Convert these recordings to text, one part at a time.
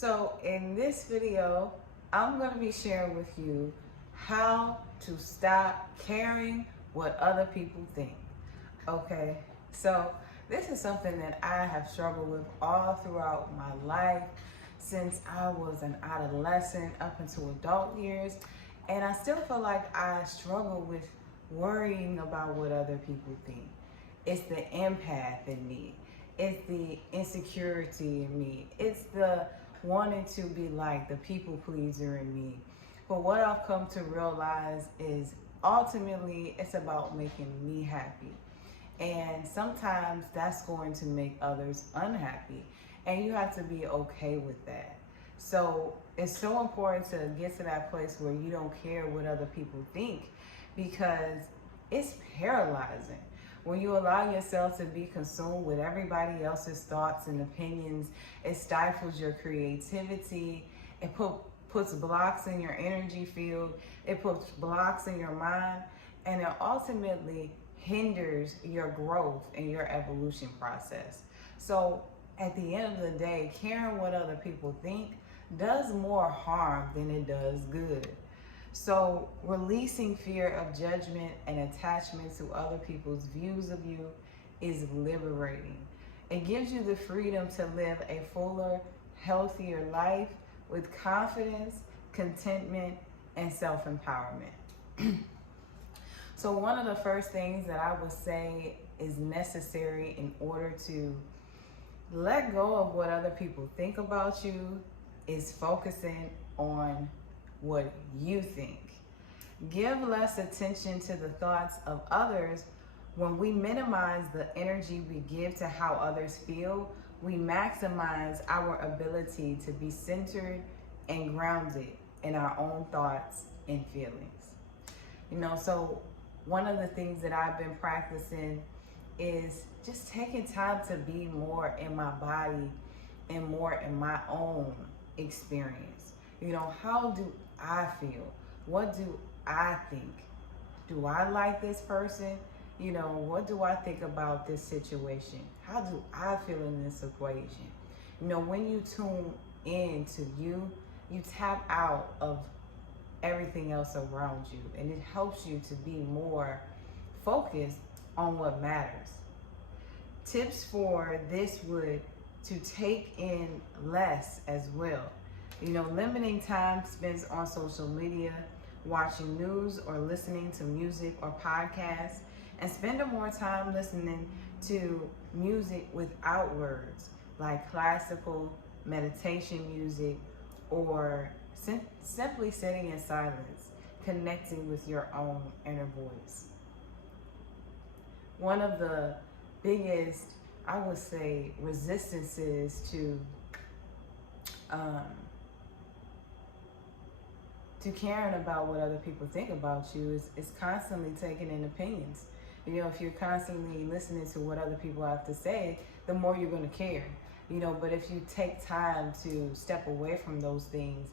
So in this video, I'm going to be sharing with you how to stop caring what other people think. Okay, so this is something that I have struggled with all throughout my life since I was an adolescent up into adult years. And I still feel like I struggle with worrying about what other people think. It's the empath in me. It's the insecurity in me. It's the wanting to be like the people pleaser in me. But what I've come to realize is ultimately it's about making me happy. And sometimes that's going to make others unhappy. And you have to be okay with that. So it's so important to get to that place where you don't care what other people think, because it's paralyzing. When you allow yourself to be consumed with everybody else's thoughts and opinions, it stifles your creativity. It puts blocks in your energy field. It puts blocks in your mind. And it ultimately hinders your growth and your evolution process. So at the end of the day, caring what other people think does more harm than it does good. So releasing fear of judgment and attachment to other people's views of you is liberating. It gives you the freedom to live a fuller, healthier life with confidence, contentment, and self-empowerment. So one of the first things that I would say is necessary in order to let go of what other people think about you is focusing on what you think. Give less attention to the thoughts of others. When we minimize the energy we give to how others feel, we maximize our ability to be centered and grounded in our own thoughts and feelings. So one of the things that I've been practicing is just taking time to be more in my body and more in my own experience. How do I feel? What do I think? Do I like this person? What do I think about this situation? How do I feel in this equation? When you tune in to you tap out of everything else around you, and it helps you to be more focused on what matters. Tips for this would to take in less as well. Limiting time spent on social media, watching news or listening to music or podcasts, and spending more time listening to music without words, like classical, meditation music, or simply sitting in silence, connecting with your own inner voice. One of the biggest, I would say, resistances to caring about what other people think about you is constantly taking in opinions. If you're constantly listening to what other people have to say, the more you're going to care. But if you take time to step away from those things,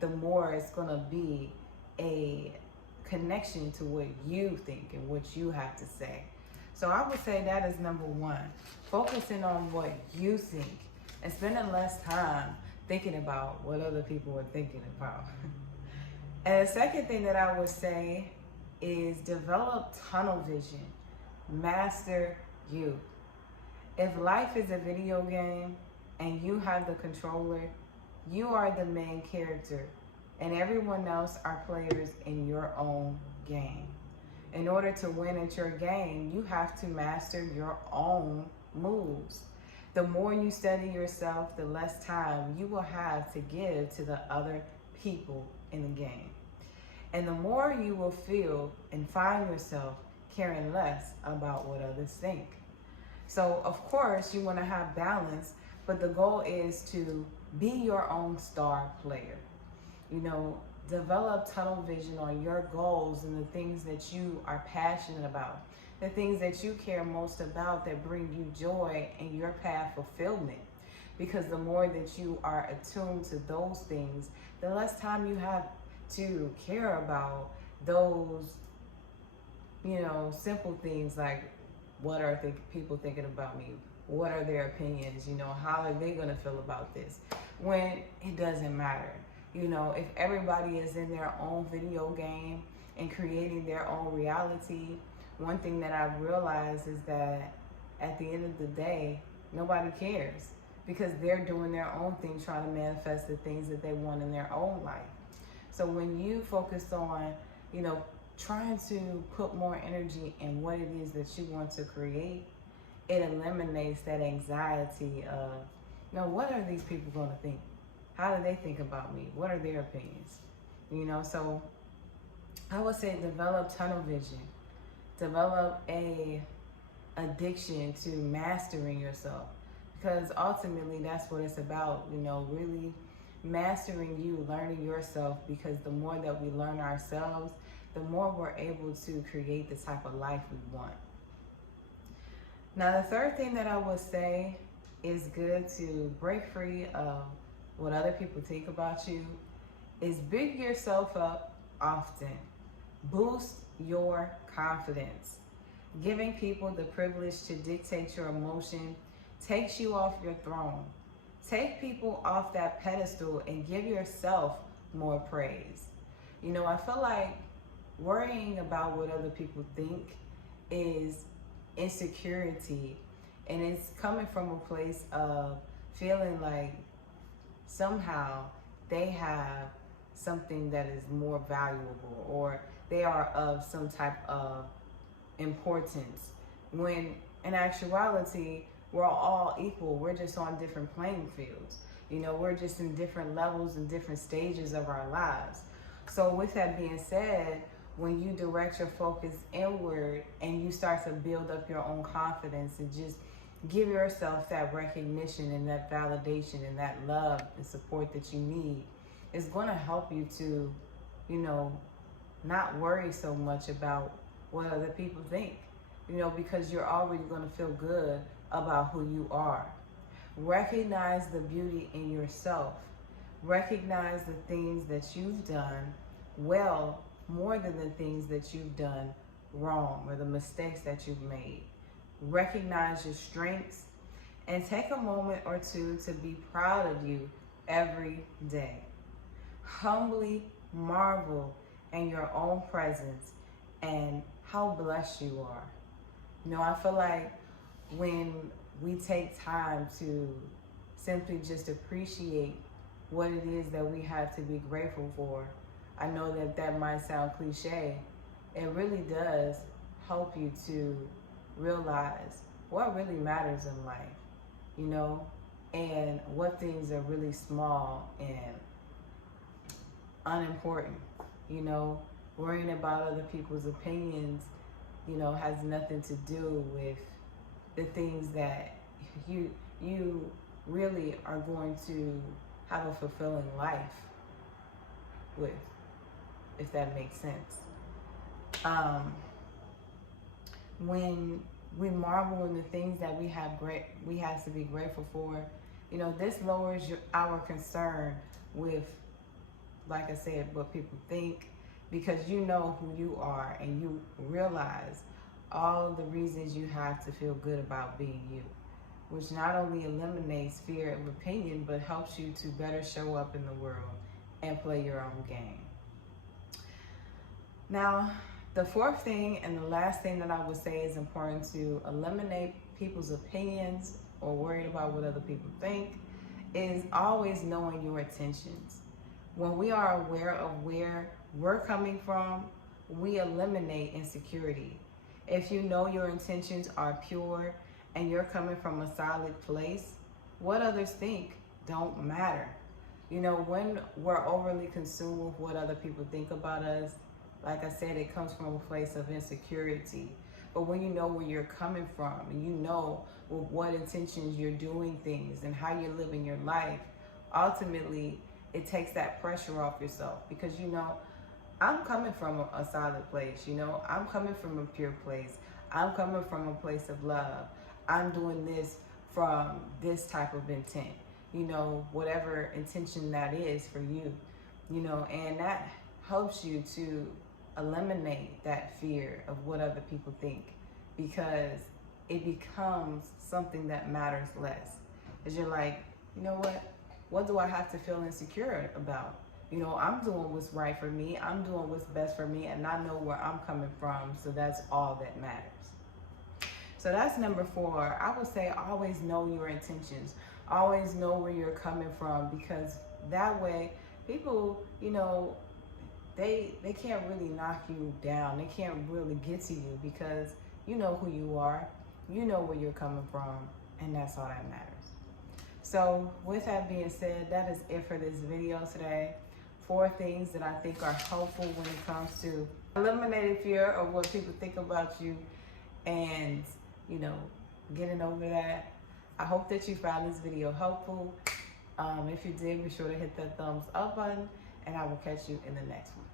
the more it's going to be a connection to what you think and what you have to say. So I would say that is number one, focusing on what you think and spending less time thinking about what other people are thinking about. And the second thing that I would say is develop tunnel vision. Master you. If life is a video game and you have the controller, you are the main character and everyone else are players in your own game. In order to win at your game, you have to master your own moves. The more you study yourself, the less time you will have to give to the other people in the game. And the more you will feel and find yourself caring less about what others think. So of course you want to have balance, but the goal is to be your own star player. Develop tunnel vision on your goals and the things that you are passionate about, the things that you care most about that bring you joy and your path fulfillment. Because the more that you are attuned to those things, the less time you have to care about those, simple things like, what are people thinking about me? What are their opinions? How are they going to feel about this? when it doesn't matter. You know, if everybody is in their own video game and creating their own reality, one thing that I've realized is that at the end of the day, nobody cares, because they're doing their own thing, trying to manifest the things that they want in their own life. So when you focus on, you know, trying to put more energy in what it is that you want to create, it eliminates that anxiety of, you know, what are these people going to think? How do they think about me? What are their opinions? You know, so I would say develop tunnel vision. Develop a addiction to mastering yourself, because ultimately that's what it's about, you know, really mastering you, learning yourself, because the more that we learn ourselves, the more we're able to create the type of life we want. Now, the third thing that I would say is good to break free of what other people think about you is big yourself up often. Boost your confidence. Giving people the privilege to dictate your emotion takes you off your throne. Take people off that pedestal and give yourself more praise. You know, I feel like worrying about what other people think is insecurity, and it's coming from a place of feeling like somehow they have something that is more valuable, or they are of some type of importance, when in actuality we're all equal. We're just on different playing fields. You know, we're just in different levels and different stages of our lives. So with that being said, when you direct your focus inward and you start to build up your own confidence and just give yourself that recognition and that validation and that love and support that you need, it's going to help you to, you know, not worry so much about what other people think, you know, because you're already going to feel good about who you are. Recognize the beauty in yourself. Recognize the things that you've done well more than the things that you've done wrong, or the mistakes that you've made. Recognize your strengths and take a moment or two to be proud of you every day. Humbly marvel in your own presence and how blessed you are. You know, I feel like when we take time to simply just appreciate what it is that we have to be grateful for, I know that that might sound cliche. It really does help you to realize what really matters in life, you know, and what things are really small and unimportant. You know, worrying about other people's opinions, you know, has nothing to do with the things that you really are going to have a fulfilling life with, if that makes sense. When we marvel in the things that we have to be grateful for, you know, this lowers our concern with, like I said, what people think, because you know who you are and you realize all of the reasons you have to feel good about being you, which not only eliminates fear of opinion, but helps you to better show up in the world and play your own game. Now, the fourth thing and the last thing that I would say is important to eliminate people's opinions or worried about what other people think is always knowing your intentions. When we are aware of where we're coming from, we eliminate insecurity. If you know your intentions are pure and you're coming from a solid place, what others think don't matter. You know, when we're overly consumed with what other people think about us, like I said, it comes from a place of insecurity. But when you know where you're coming from and you know with what intentions you're doing things and how you're living your life, ultimately it takes that pressure off yourself, because you know, I'm coming from a solid place, you know, I'm coming from a pure place. I'm coming from a place of love. I'm doing this from this type of intent, you know, whatever intention that is for you, you know, and that helps you to eliminate that fear of what other people think, because it becomes something that matters less. Because you're like, you know what? what do I have to feel insecure about? You know, I'm doing what's right for me. I'm doing what's best for me, and I know where I'm coming from. So that's all that matters. So that's number 4. I would say always know your intentions. Always know where you're coming from, because that way people, you know, they can't really knock you down. They can't really get to you, because you know who you are. You know where you're coming from, and that's all that matters. So with that being said, that is it for this video today. 4 things that I think are helpful when it comes to eliminating fear of what people think about you and, you know, getting over that. I hope that you found this video helpful. If you did, be sure to hit that thumbs up button, and I will catch you in the next one.